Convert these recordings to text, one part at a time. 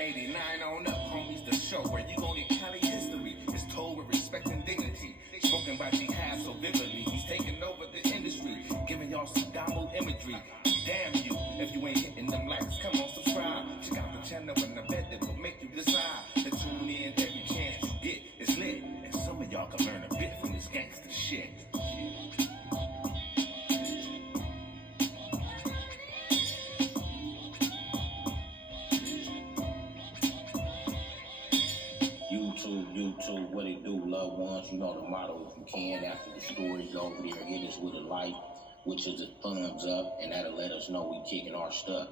89 on up, homies, the show where you gon' get Cali history. It's told with respect and dignity. Spoken by jihad so vividly. He's taking over the industry, giving y'all some download imagery. Damn you, if you ain't hitting them likes, come on, subscribe. Check out the channel and I bet it will make you decide to tune in every chance you get. It's lit, and some of y'all can learn a bit from this gangster shit. YouTube, what it do, loved ones? You know the motto, if you can, after the story's over there, hit us with a like, which is a thumbs up, and that'll let us know we kicking our stuff.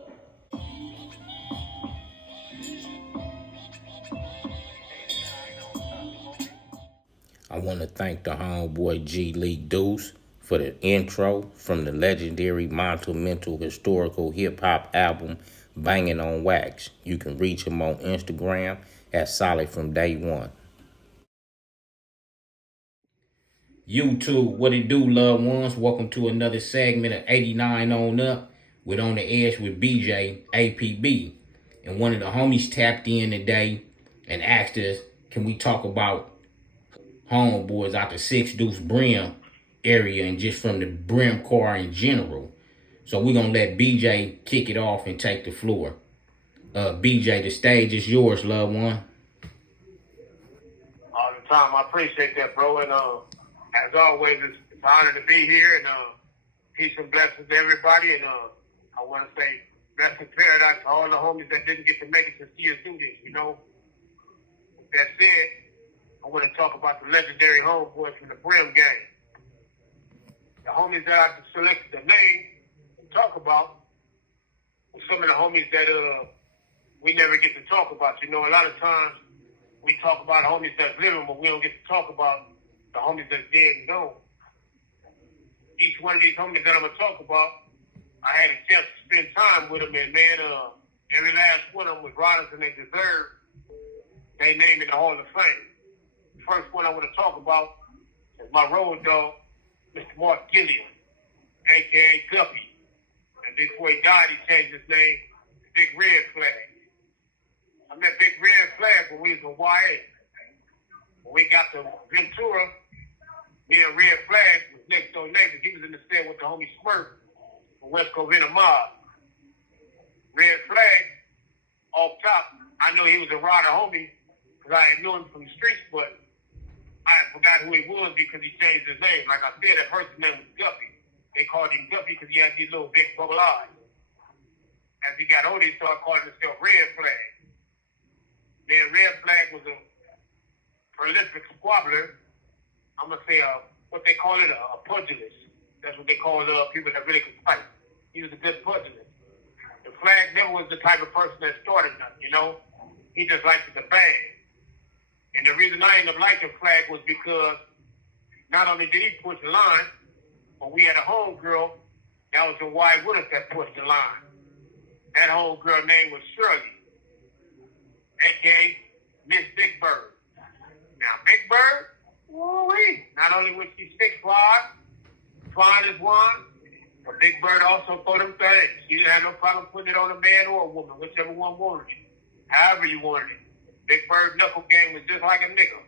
I want to thank the homeboy G League Deuce for the intro from the legendary Mental historical hip-hop album, Banging on Wax. You can reach him on Instagram at Solid From Day One. YouTube, what it do, loved ones? Welcome to another segment of 89 on up with On the Edge with BJ APB. And one of the homies tapped in today and asked us, can we talk about homeboys out the 6 Deuce Brim area and just from the Brim car in general. So we're going to let BJ kick it off and take the floor. BJ, the stage is yours, loved one. All the time. I appreciate that, bro. And as always, it's an honor to be here. And peace and blessings to everybody. And I want to say blessed paradise to all the homies that didn't get to make it to see us do this, you know. With that said, I want to talk about the legendary homeboys from the Brim gang. The homies that I selected the name to talk about were some of the homies that we never get to talk about. You know, a lot of times we talk about homies that's living, but we don't get to talk about the homies that's dead and gone. Each one of these homies that I'm going to talk about, I had a chance to spend time with them, and man, every last one of them was riders and they deserve their name in the Hall of Fame. The first one I want to talk about is my road dog, Mr. Mark Gilliam, a.k.a. Guppy. And before he died, he changed his name to Big Red Flag. I met Big Red Flag when we was in YA. When we got to Ventura, me and Red Flag was next door neighbors. He was in the cell with the homie Smurf from West Covina Mob. Red Flag, off top, I know he was a rider homie because I had known him from the streets, but I forgot who he was because he changed his name. Like I said, at first his name was Guppy. They called him Guppy because he had these little big bubble eyes. As he got older, he started calling himself Red Flag. Then Red Flag was a prolific squabbler. I'm going to say what they call it, a pugilist. That's what they call people that really can fight. He was a good pugilist. The Flag never was the type of person that started nothing, you know. He just liked the bang. And the reason I ended up liking Flag was because not only did he push the line, but we had a homegirl that was in Wide with us that pushed the line. That homegirl name was Shirley, a.k.a. Miss Big Bird. Now, Big Bird, woo-wee. Not only was she 6'5", fine as one, but Big Bird also throw them things. She didn't have no problem putting it on a man or a woman, whichever one wanted it, however you wanted it. Big Bird knuckle game was just like a nigga.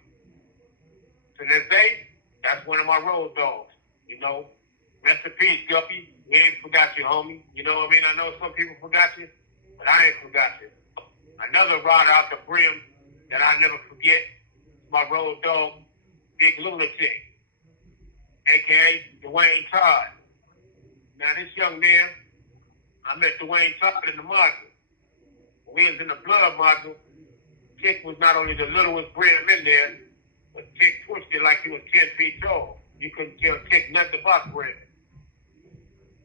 To this day, that's one of my road dogs. You know, rest in peace, Guppy. We ain't forgot you, homie. You know what I mean? I know some people forgot you, but I ain't forgot you. Another rider out the Brim that I never forget, my road dog, Big Lunatic, a.k.a. Dwayne Todd. Now, this young man, I met Dwayne Todd in the module. When we was in the Blood module, Tick was not only the littlest Brim in there, but Tick pushed it like he was 10 feet tall. You couldn't tell Tick nothing about Brim.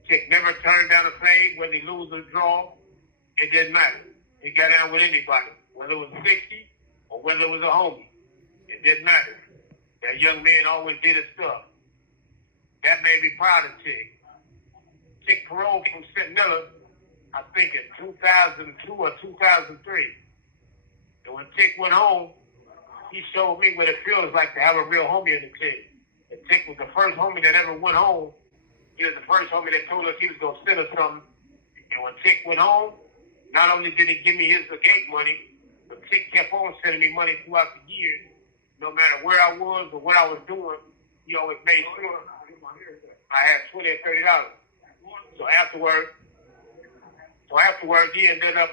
Tick never turned down a fade, whether he lose or draw, it didn't matter. He got down with anybody, whether it was 60 or whether it was a homie. It didn't matter. That young man always did his stuff. That made me proud of Tick. Tick paroled from Centinela, I think in 2002 or 2003. And when Tick went home, he showed me what it feels like to have a real homie in the team. And Tick was the first homie that ever went home. He was the first homie that told us he was going to send us something. And when Tick went home, not only did he give me his gate money, But Chick kept on sending me money throughout the years. No matter where I was or what I was doing, he always made sure I had $20 and $30. So afterwards, he ended up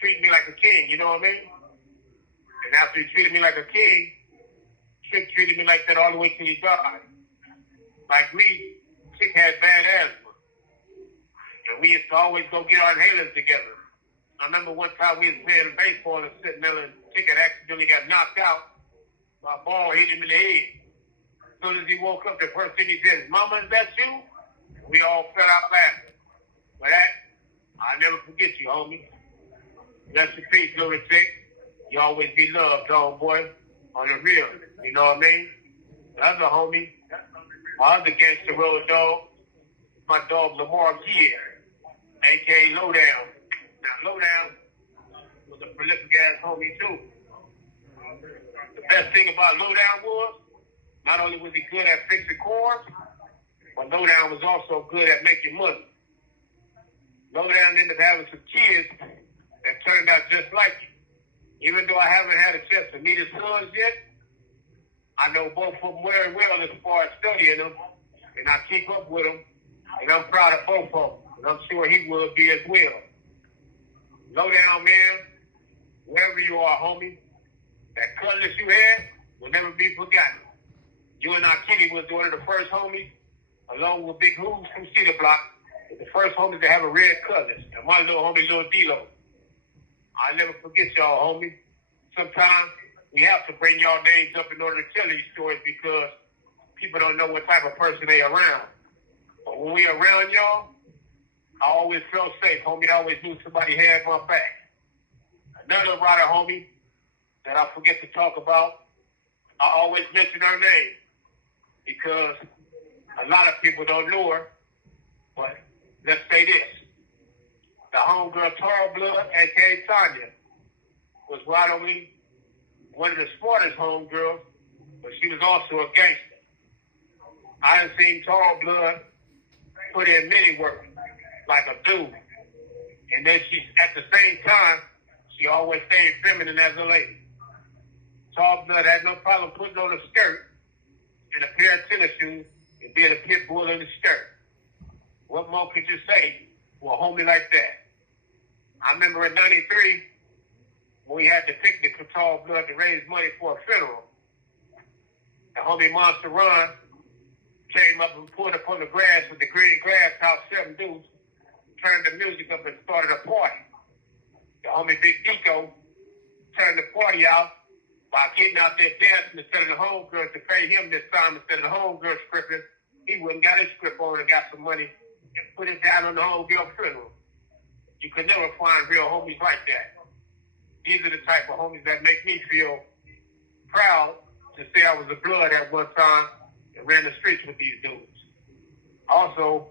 treating me like a king, you know what I mean? And after he treated me like a king, Chick treated me like that all the way till he died. Like me, Chick had bad asthma. And we used to always go get our inhalers together. I remember one time we was playing baseball and sitting there and Chick had accidentally got knocked out. My ball hit him in the head. As soon as he woke up, the first thing he said, "Mama, is that you?" We all fell out laughing. But I'll never forget you, homie. Rest in peace, Lunatic. You always be loved, homeboy. On the real. You know what I mean? The other homie, my other gangster road dog, my dog Lamar Kier, a.k.a. Lowdown. Now, Lowdown was a prolific ass homie, too. The best thing about Lowdown was, not only was he good at fixing cars, but Lowdown was also good at making money. Lowdown ended up having some kids that turned out just like him. Even though I haven't had a chance to meet his sons yet, I know both of them very well as far as studying them, and I keep up with them, and I'm proud of both of them, and I'm sure he will be as well. Lowdown, man, wherever you are, homie, that cutlass you had will never be forgotten. You and I, Kitty, was one of the first homies, along with Big Hooves from Cedar Block, the first homies to have a red cutlass, and my little homie, Lil D-Lo. I'll never forget y'all, homie. Sometimes we have to bring y'all names up in order to tell these stories because people don't know what type of person they around. But when we around y'all, I always felt safe, homie. I always knew somebody had my back. Another rider, homie, that I forget to talk about, I always mention her name because a lot of people don't know her, but let's say this. The homegirl Tara Blood, a.k.a. Tanya, was right on me, one of the smartest homegirls, but she was also a gangster. I done seen Tara Blood put in many work, like a dude. And then she, at the same time, she always stayed feminine as a lady. Tara Blood had no problem putting on a skirt and a pair of tennis shoes and being a pit bull in the skirt. What more could you say for a homie like that? I remember in '93 when we had the picnic for Tall Blood to raise money for a funeral. The homie Monster Run came up and pulled up on the grass with the green grass house, 7 dudes, turned the music up and started a party. The homie Big Dico turned the party out by getting out there dancing instead of the homegirls to pay him this time instead of the homegirl scripting. He went and got his script on and got some money and put it down on the homegirl funeral. You could never find real homies like that. These are the type of homies that make me feel proud to say I was a blood at one time and ran the streets with these dudes. Also,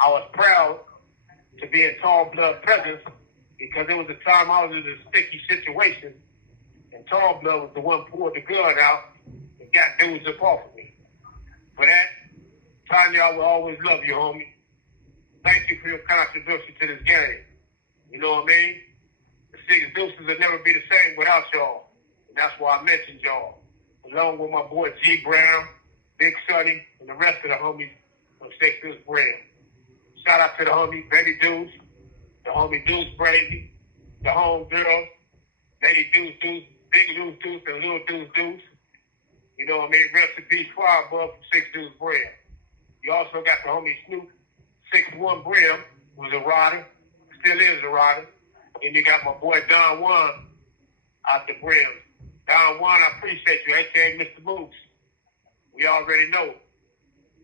I was proud to be in Tall Blood presence because it was a time I was in a sticky situation and Tall Blood was the one who pulled the gun out and got dudes up off of me. For that, Tanya, I will always love you, homie. Thank you for your contribution to this game. You know what I mean? The 6 Deuces will never be the same without y'all. And that's why I mentioned y'all. Along with my boy G Brown, Big Sonny, and the rest of the homies from 6 Deuce Brim. Shout out to the homie Baby Deuce, the homie Deuce Brady, the home girl, Lady Deuce Deuce, Big Deuce Deuce, and Little Deuce Deuce. You know what I mean? Rest in peace, Fire Above from 6 Deuce Brim. You also got the homie Snoop, 6'1" Brim, who's a rider. Still is a rider. And you got my boy Don Juan out the Brim. Don Juan, I appreciate you. A.K.A. Mr. Moose. We already know.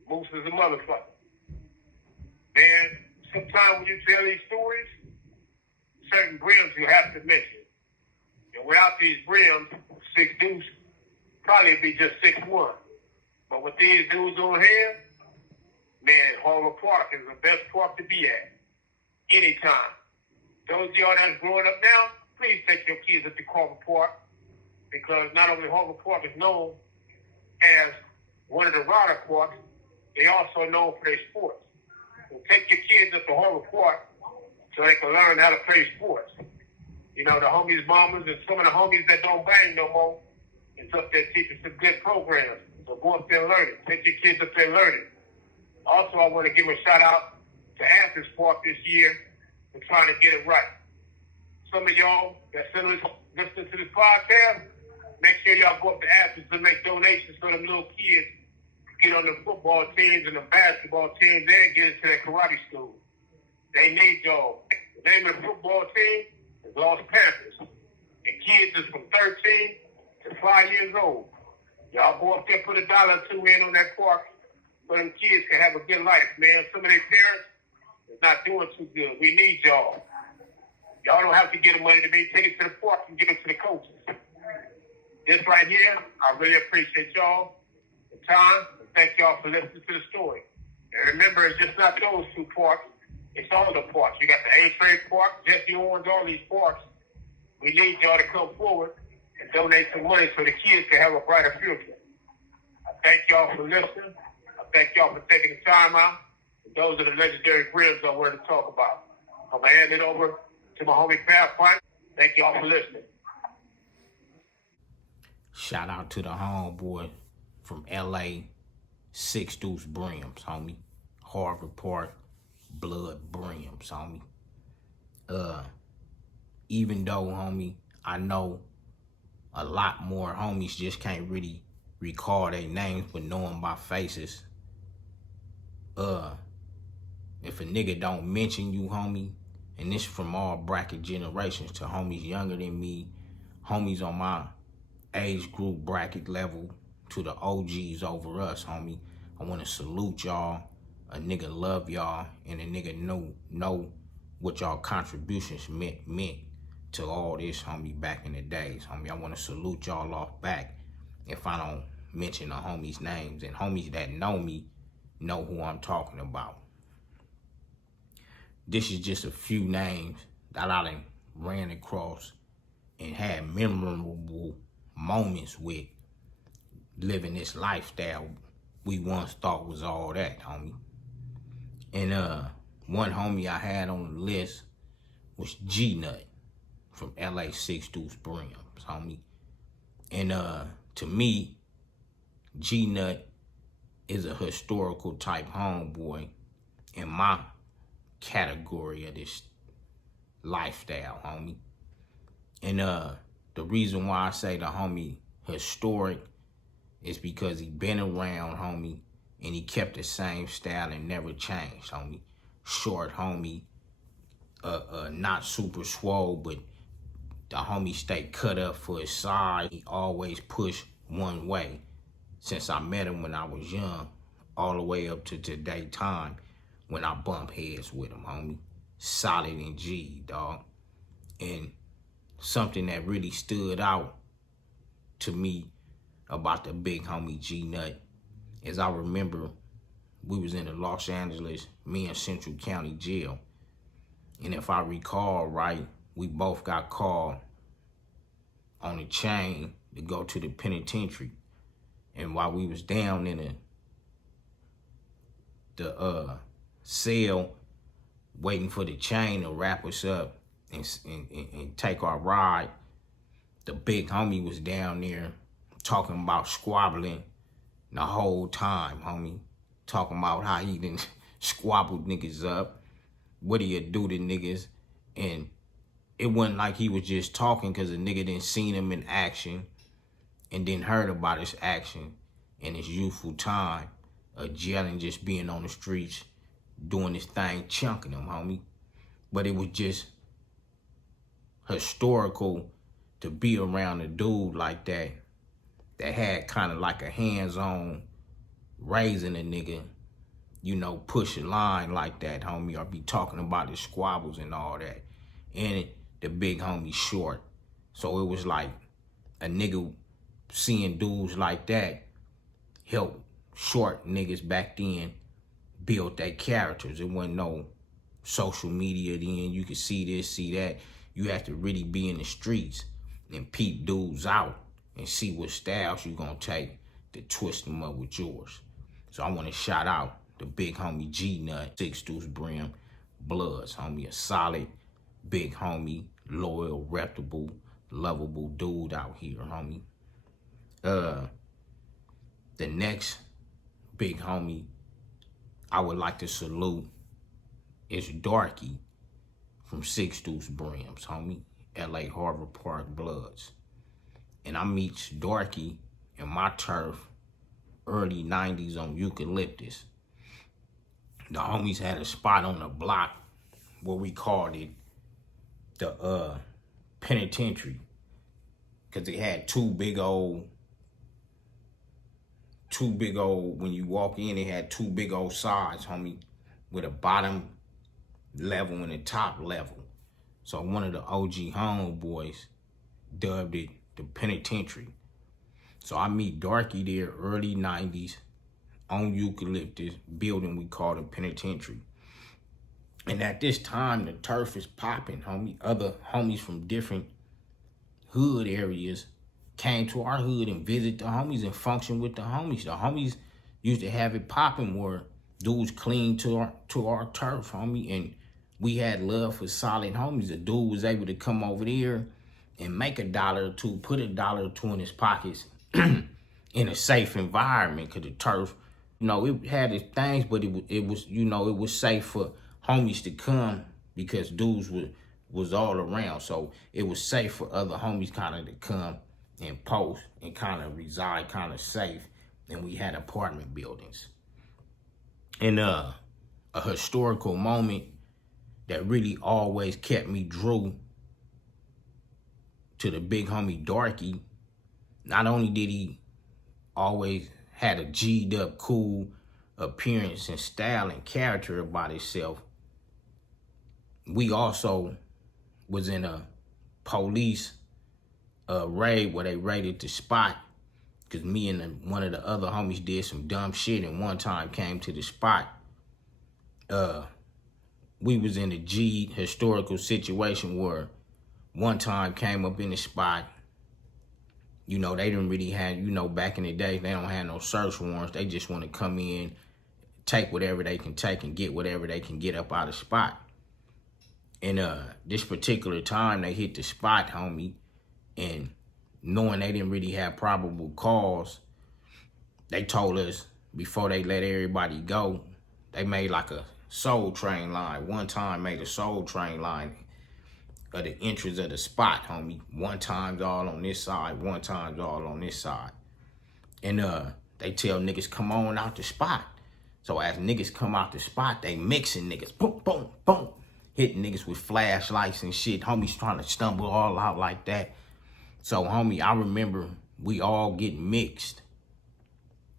Moose is a motherfucker. Man, sometimes when you tell these stories, certain Brims you have to mention. And without these Brims, 6 Deuce probably be just 6'1". But with these dudes on here, man, Harbor Park is the best park to be at. Anytime. Those of y'all that's growing up now, please take your kids up to Harbor Park because not only Harbor Park is known as one of the rider parks, they also known for their sports. So take your kids up to Harbor Park so they can learn how to play sports. You know the homies' mamas and some of the homies that don't bang no more. It's up there teaching some good programs. So go up there and learn it. Take your kids up there and learn it. Also, I want to give a shout out to Athens Park this year for trying to get it right. Some of y'all that still listening to this podcast, make sure y'all go up to Athens and make donations for them little kids to get on the football teams and the basketball teams and get into their karate school. They need y'all. The name of the football team is Los Panthers. The kids is from 13 to 5 years old. Y'all go up there, put $1 or $2 in on that park so them kids can have a good life, man. Some of their parents is not doing too good. We need y'all. Y'all don't have to get the money to me. Take it to the park and give it to the coaches. This right here, I really appreciate y'all, the time, and thank y'all for listening to the story. And remember, it's just not those two parks. It's all the parks. You got the A-Trade Park, Jesse Owens, all these parks. We need y'all to come forward and donate some money so the kids can have a brighter future. I thank y'all for listening. I thank y'all for taking the time out. And those are the legendary Brims I wanted to talk about. I'm going to hand it over to my homie Pathfinder. Thank y'all for listening. Shout out to the homeboy from LA, Six Deuce Brims, homie. Harvard Park, Blood Brims, homie. Even though, homie, I know a lot more homies just can't really recall their names but know them by faces. If a nigga don't mention you, homie, and this from all bracket generations to homies younger than me, homies on my age group bracket level to the OGs over us, homie, I want to salute y'all. A nigga love y'all, and a nigga know what y'all contributions meant to all this, homie, back in the days, homie. I want to salute y'all off back if I don't mention the homies' names, and homies that know me know who I'm talking about. This is just a few names that I done ran across and had memorable moments with living this lifestyle we once thought was all that, homie. And one homie I had on the list was G-Nut from LA 6 Deuce Brims, homie. And to me, G-Nut is a historical type homeboy in my category of this lifestyle, homie. And the reason why I say the homie historic is because he been around, homie, and he kept the same style and never changed, homie. Short homie, not super swole, but the homie stay cut up for his size. He always pushed one way since I met him when I was young, all the way up to today time when I bump heads with him, homie. Solid and G, dog. And something that really stood out to me about the big homie G-Nut is I remember we was in the Los Angeles, me and Central County Jail. And if I recall right, we both got called on a chain to go to the penitentiary. And while we was down in the cell waiting for the chain to wrap us up and take our ride, the big homie was down there talking about squabbling the whole time, homie. Talking about how he done squabbled niggas up, what he'll do to niggas. And it wasn't like he was just talking because a nigga didn't seen him in action and then heard about his action in his youthful time of yelling, just being on the streets, doing his thing, chunking them, homie. But it was just historical to be around a dude like that had kind of like a hands-on raising a nigga, you know, push a line like that, homie, or be talking about his squabbles and all that. And the big homie short. So it was like a nigga seeing dudes like that help short niggas back then build their characters. It wasn't no social media then. You could see this, see that. You have to really be in the streets and peep dudes out and see what styles you gonna take to twist them up with yours. So I want to shout out the big homie G-Nut, 6 Deuce Brim, Bloodz, homie, a solid big homie, loyal, reputable, lovable dude out here, homie. The next big homie I would like to salute is Dorky from 6 Deuce Brims, homie. LA Harvard Park Bloodz. And I meets Dorky in my turf early 90s on Eucalyptus. The homies had a spot on the block where we called it the penitentiary. Cause they had two big old, when you walk in, it had two big old sides, homie, with a bottom level and a top level. So one of the OG homeboys dubbed it the penitentiary. So I meet Dorky there early 90s on Eucalyptus, building we called it penitentiary. And at this time, the turf is popping, homie. Other homies from different hood areas came to our hood and visit the homies and function with the homies. The homies used to have it popping where dudes clean to our turf, homie, and we had love for solid homies. The dude was able to come over there and make $1 or $2, put $1 or $2 in his pockets in a safe environment. Cause the turf, you know, it had its things, but it was, you know, it was safe for homies to come because dudes was all around. So it was safe for other homies kind of to come and post and kind of reside kind of safe. And we had apartment buildings. And a historical moment that really always kept me drew to the big homie Dorky. Not only did he always had a G'd up cool appearance and style and character about himself, we also was in a police raid where they raided the spot because me and one of the other homies did some dumb shit and one time came to the spot. We was in a G historical situation where one time came up in the spot. You know, they didn't really have, you know, back in the day, they don't have no search warrants. They just want to come in, take whatever they can take and get whatever they can get up out of the spot. And this particular time, they hit the spot, homie, and knowing they didn't really have probable cause, they told us before they let everybody go, they made like a soul train line. One time made a soul train line of the entrance of the spot, homie. One time's all on this side, one time's all on this side. And they tell niggas come on out the spot. So as niggas come out the spot, they mixing niggas, boom, boom, boom. Hitting niggas with flashlights and shit. Homies trying to stumble all out like that. So, homie, I remember we all get mixed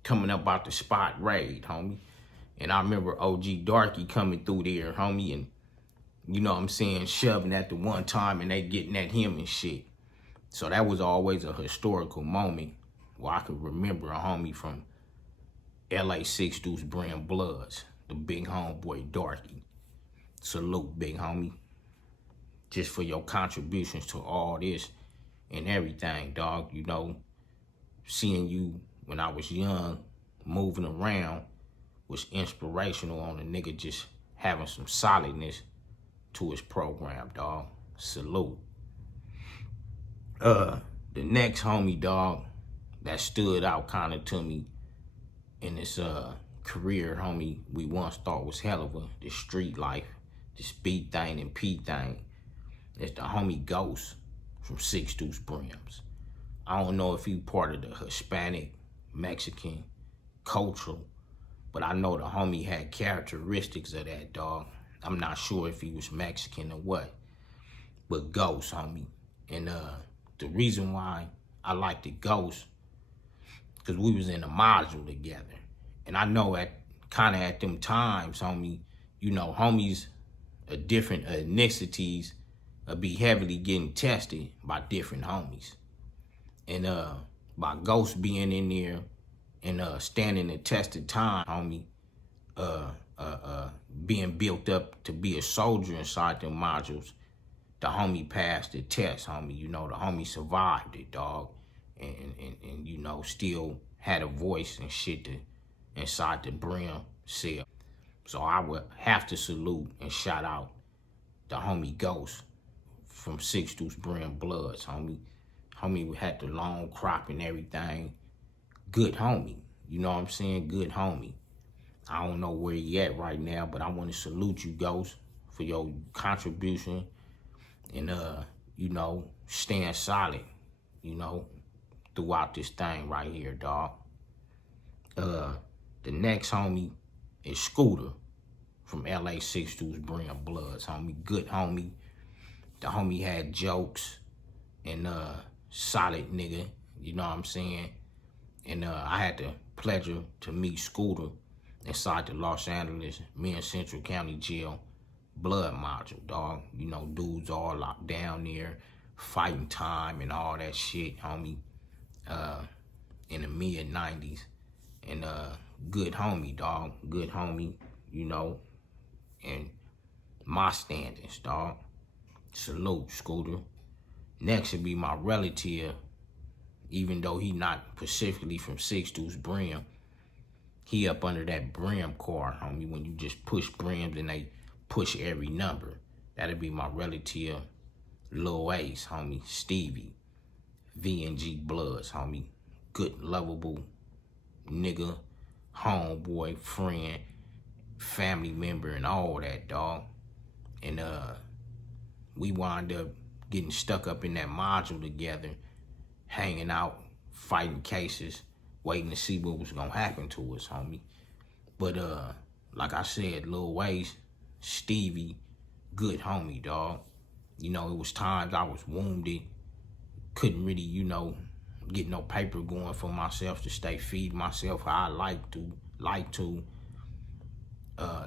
coming up out the spot raid, homie. And I remember OG Dorky coming through there, homie, and, you know what I'm saying, shoving at the one time and they getting at him and shit. So that was always a historical moment where I could remember a homie from LA 6 Deuce Brim Bloodz, the big homeboy Dorky. Salute, big homie. Just for your contributions to all this and everything, dog. You know, seeing you when I was young, moving around, was inspirational on a nigga just having some solidness to his program, dog. Salute. The next homie, dog, that stood out kind of to me in this career, homie, we once thought was hell of the street life, the speed thing and P thing. It's the homie Ghost from 6 Deuce Brims. I don't know if he part of the Hispanic, Mexican, cultural, but I know the homie had characteristics of that, dog. I'm not sure if he was Mexican or what, but Ghost, homie. And the reason why I like the Ghost, because we was in a module together. And I know at them times, homie, you know, homies of different ethnicities be heavily getting tested by different homies. And by Ghost being in there and standing the test of time, homie, being built up to be a soldier inside them modules, the homie passed the test, homie. You know, the homie survived it, dog. And you know, still had a voice and shit inside the Brim cell. So I would have to salute and shout out the homie Ghost from 6 Deuce Brim Bloodz, homie. Homie had the long crop and everything. Good homie. You know what I'm saying? Good homie. I don't know where he at right now, but I want to salute you, Ghost, for your contribution and, you know, staying solid, you know, throughout this thing right here, dog. The next homie is Scooter from LA 6 Deuce Brim Bloodz, homie. Good homie. The homie had jokes and solid nigga, you know what I'm saying? And I had the pleasure to meet Scooter inside the Los Angeles Men's Central County Jail blood module, dog. You know, dudes all locked down there, fighting time and all that shit, homie, in the mid-90s. And good homie, dog. Good homie, you know, and my standings, dog. Salute, Scooter. Next would be my relative, even though he not specifically from 6 Deuce Brim. He up under that Brim car, homie, when you just push Brims and they push every number. That'd be my relative, Lil Ace, homie, Stevie, V&G Bloodz, homie. Good, lovable nigga, homeboy, friend, family member, and all that, dog. And we wound up getting stuck up in that module together, hanging out, fighting cases, waiting to see what was gonna happen to us, homie. But like I said, Lil Ace, Stevie, good homie, dog. You know, it was times I was wounded, couldn't really, you know, get no paper going for myself to stay feed myself how I like to.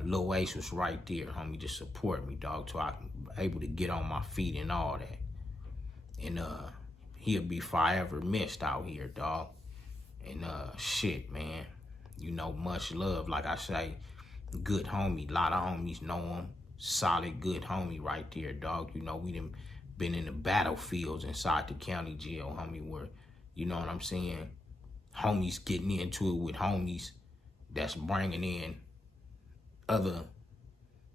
Lil Ace was right there, homie, to support me, dog, so I was able to get on my feet and all that. And he'll be forever missed out here, dog. And shit, man, you know, much love. Like I say, good homie. A lot of homies know him. Solid, good homie right there, dog. You know, we done been in the battlefields inside the county jail, homie, where, you know what I'm saying, homies getting into it with homies that's bringing in other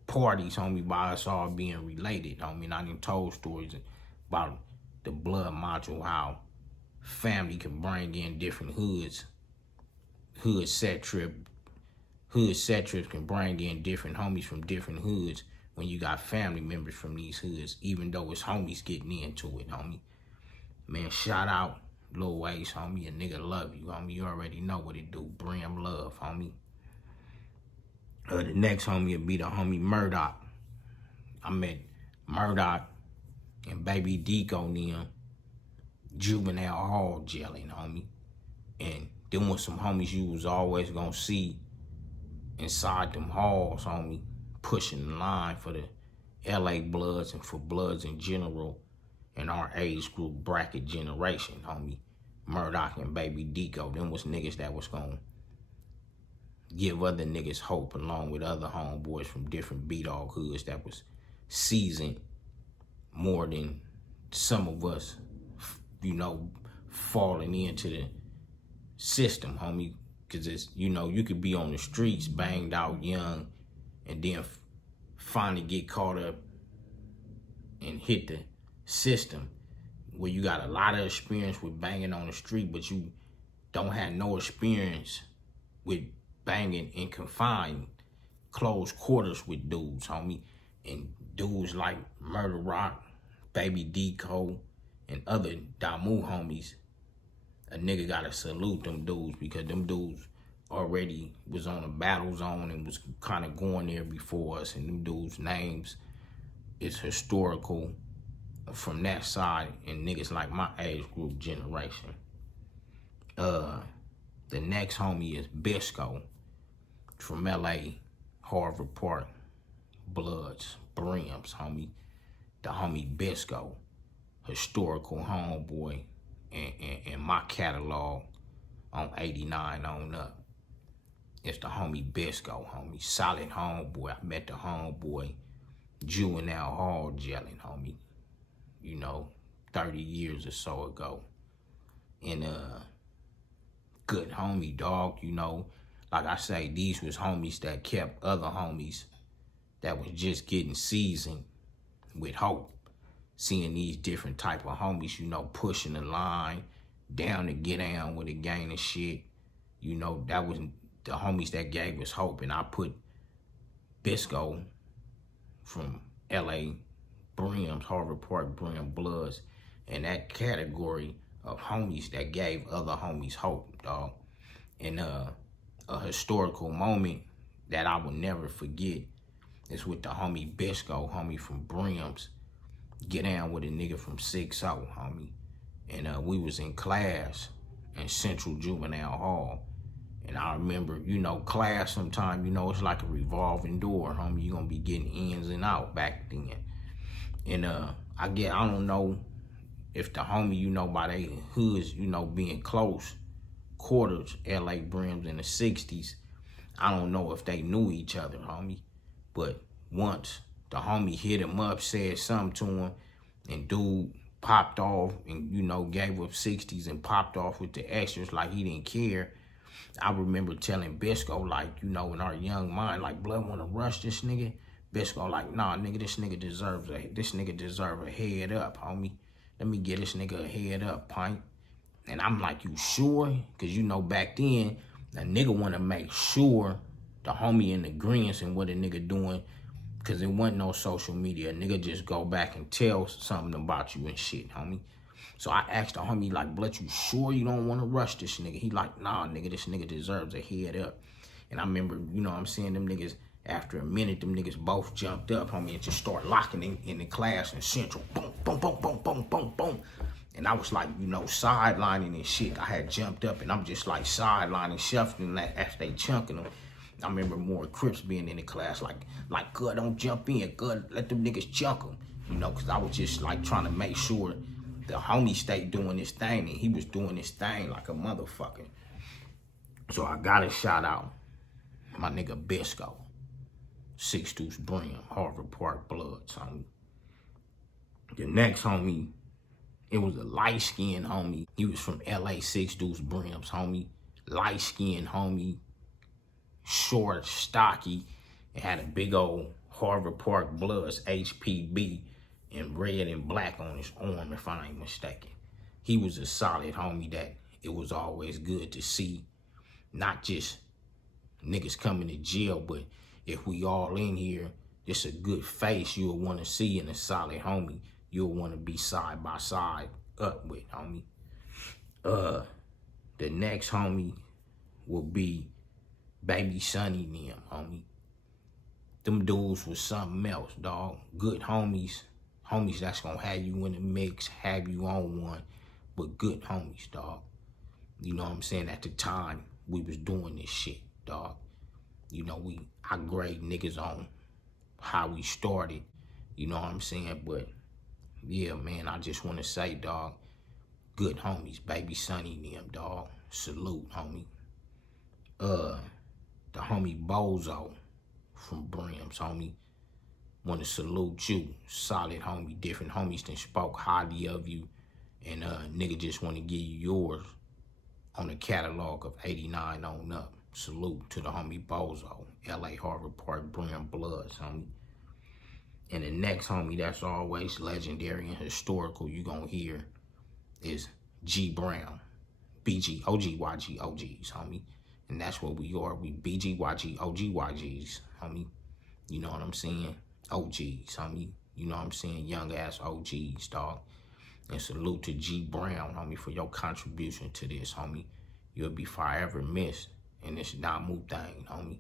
parties, homie, by us all being related, homie. And I done told stories about the blood module, how family can bring in different hoods. Hood set trips can bring in different homies from different hoods when you got family members from these hoods, even though it's homies getting into it, homie. Man, shout out Lil Ace, homie. A nigga love you, homie. You already know what it do. Brim love, homie. The next homie will be the homie Murdoch. I met Murdoch and Baby Deco them juvenile hall jailing, homie. And them was some homies you was always gonna see inside them halls, homie, pushing the line for the LA Bloods and for Bloods in general and our age group bracket generation, homie. Murdoch and Baby Deco, them was niggas that was gonna give other niggas hope along with other homeboys from different B-Dog hoods that was seasoned more than some of us, you know, falling into the system, homie. Because it's, you know, you could be on the streets banged out young and then finally get caught up and hit the system where you got a lot of experience with banging on the street, but you don't have no experience with banging in confined close quarters with dudes, homie. And dudes like Murdoch, Baby Deco, and other Damu homies, a nigga gotta salute them dudes because them dudes already was on a battle zone and was kind of going there before us, and them dudes' names is historical from that side and niggas like my age group generation. The next homie is Bisco from LA, Harvard Park, Bloodz, Brims, homie. The homie Bisco, historical homeboy in my catalog on 89 on up. It's the homie Bisco, homie. Solid homeboy. I met the homeboy juvenile hall jailing, homie. You know, 30 years or so ago. And good homie, dog. You know, like I say, these was homies that kept other homies that was just getting seasoned with hope. seeing these different type of homies, you know, pushing the line down to get down with the gang and shit. You know, that was the homies that gave us hope. And I put Bisco from LA, Brim's, Harvard Park, Brim, Bloodz, in that category of homies that gave other homies hope, dog. And a historical moment that I will never forget is with the homie Bisco, homie from Brim's, get down with a nigga from 6-0, homie. And we was in class in Central Juvenile Hall. And I remember, you know, class sometime, you know, it's like a revolving door, homie. You're gonna be getting ins and out back then. And I don't know if the homie, you know, by they hoods, you know, being close quarters, LA Brims in the 60s, I don't know if they knew each other, homie. But once the homie hit him up, said something to him, and dude popped off and, you know, gave up 60s and popped off with the extras like he didn't care. I remember telling Bisco, like, you know, in our young mind, like, blood wanna rush this nigga? Bisco like, nah, nigga, this nigga deserve a head up, homie. Let me get this nigga a head up, pint. And I'm like, you sure? Cause you know back then, a nigga wanna make sure the homie in agreement and what a nigga doing, cause there wasn't no social media. A nigga just go back and tell something about you and shit, homie. So I asked the homie, like, blood, you sure you don't want to rush this nigga? He like, nah, nigga, this nigga deserves a head up. And I remember, you know what I'm saying, them niggas, after a minute, them niggas both jumped up, homie, and just started locking in the class in Central. Boom, boom, boom, boom, boom, boom, boom. And I was like, you know, sidelining and shit. I had jumped up, and I'm just like sidelining, shuffling that as they chunking them. I remember more Crips being in the class, like, good, don't jump in, good, let them niggas chunk them. You know, because I was just, like, trying to make sure the homie stayed doing his thing, and he was doing his thing like a motherfucker. So I got a shout out, my nigga Bisco, 6 Deuce Brim, Harvard Park, Bloodz, homie. The next homie, it was a light-skinned homie. He was from LA, 6 Deuce Brim's, homie. Light-skinned homie, short, stocky, and had a big old Harvard Park Bloodz HPB in red and black on his arm, if I ain't mistaken. He was a solid homie that it was always good to see. Not just niggas coming to jail, but if we all in here, it's a good face you'll want to see in a solid homie. You'll want to be side by side up with, homie. The next homie will be Baby Sonny and them, homie. Them dudes was something else, dog. Good homies. Homies that's gonna have you in the mix, have you on one, but good homies, dog. You know what I'm saying? At the time, we was doing this shit, dog. You know, I grade niggas on how we started, you know what I'm saying? But, yeah, man, I just want to say, dog, good homies, Baby Sonny and them, dog. Salute, homie. The homie Bozo from Brim's, homie. Want to salute you, solid homie. Different homies that spoke highly of you, and nigga just want to give you yours on the catalog of 89 on up. Salute to the homie Bozo, LA, Harvard Park, Brim, Bloodz, homie. And the next homie that's always legendary and historical you gonna hear is G Brown, BG, OGYG, OGs, homie. And that's what we are. We BGYG, OGYGs, homie. You know what I'm saying? OGs, homie. You know what I'm saying? Young ass OGs, dog. And salute to G Brown, homie, for your contribution to this, homie. You'll be forever missed in this Namu thing, homie.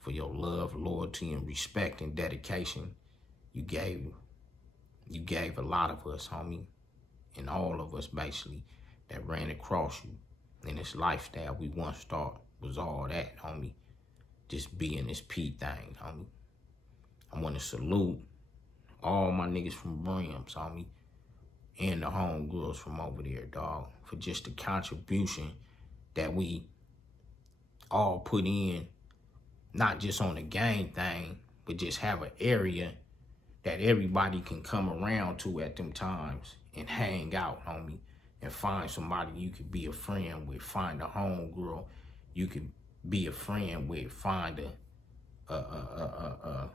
For your love, loyalty, and respect and dedication you gave a lot of us, homie. And all of us, basically, that ran across you. And this lifestyle we once thought was all that, homie. Just being this P thing, homie. I want to salute all my niggas from Brim's, homie, and the homegirls from over there, dog, for just the contribution that we all put in, not just on the gang thing, but just have an area that everybody can come around to at them times and hang out, homie, and find somebody you could be a friend with, find a homegirl you could be a friend with, find a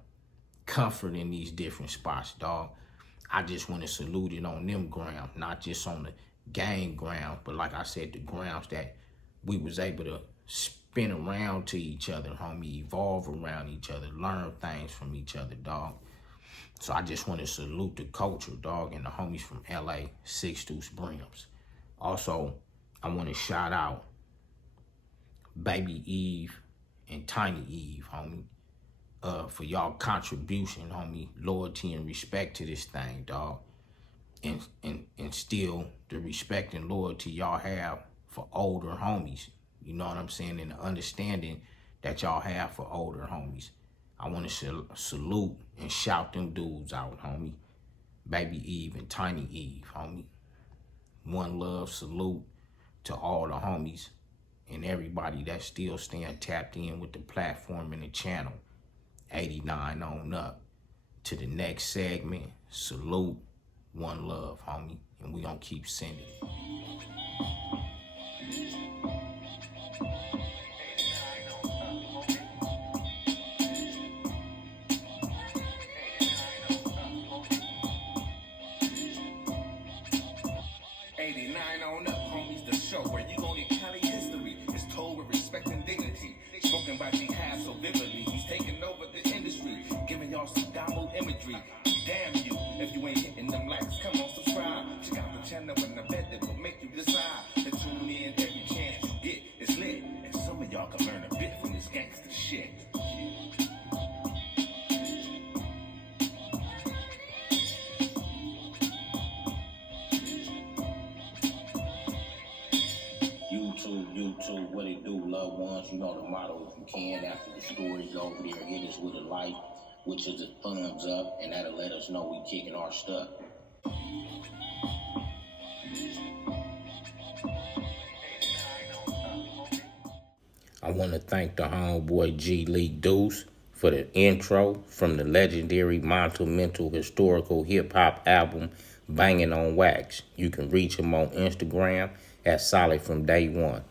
comfort in these different spots, dog. I just want to salute it on them grounds, not just on the gang grounds, but like I said, the grounds that we was able to spin around to each other, homie, evolve around each other, learn things from each other, dog. So I just want to salute the culture, dog, and the homies from LA, 6 Deuce Brims. Also, I want to shout out Baby Eve and Tiny Eve, homie, for y'all contribution, homie, loyalty and respect to this thing, dog. And still the respect and loyalty y'all have for older homies. You know what I'm saying? And the understanding that y'all have for older homies. I want to salute and shout them dudes out, homie. Baby Eve and Tiny Eve, homie. One love, salute to all the homies and everybody that's still staying tapped in with the platform and the channel. 89 on up. To the next segment, salute, one love, homie. And we gonna keep sending it. YouTube, what it do, loved ones? You know the motto, if you can, after the story's over there, hit us with a like, which is a thumbs up, and that'll let us know we kicking our stuff. I want to thank the homeboy G Lee Deuce for the intro from the legendary monumental historical hip-hop album Banging on Wax. You can reach him on Instagram at Solid From Day One.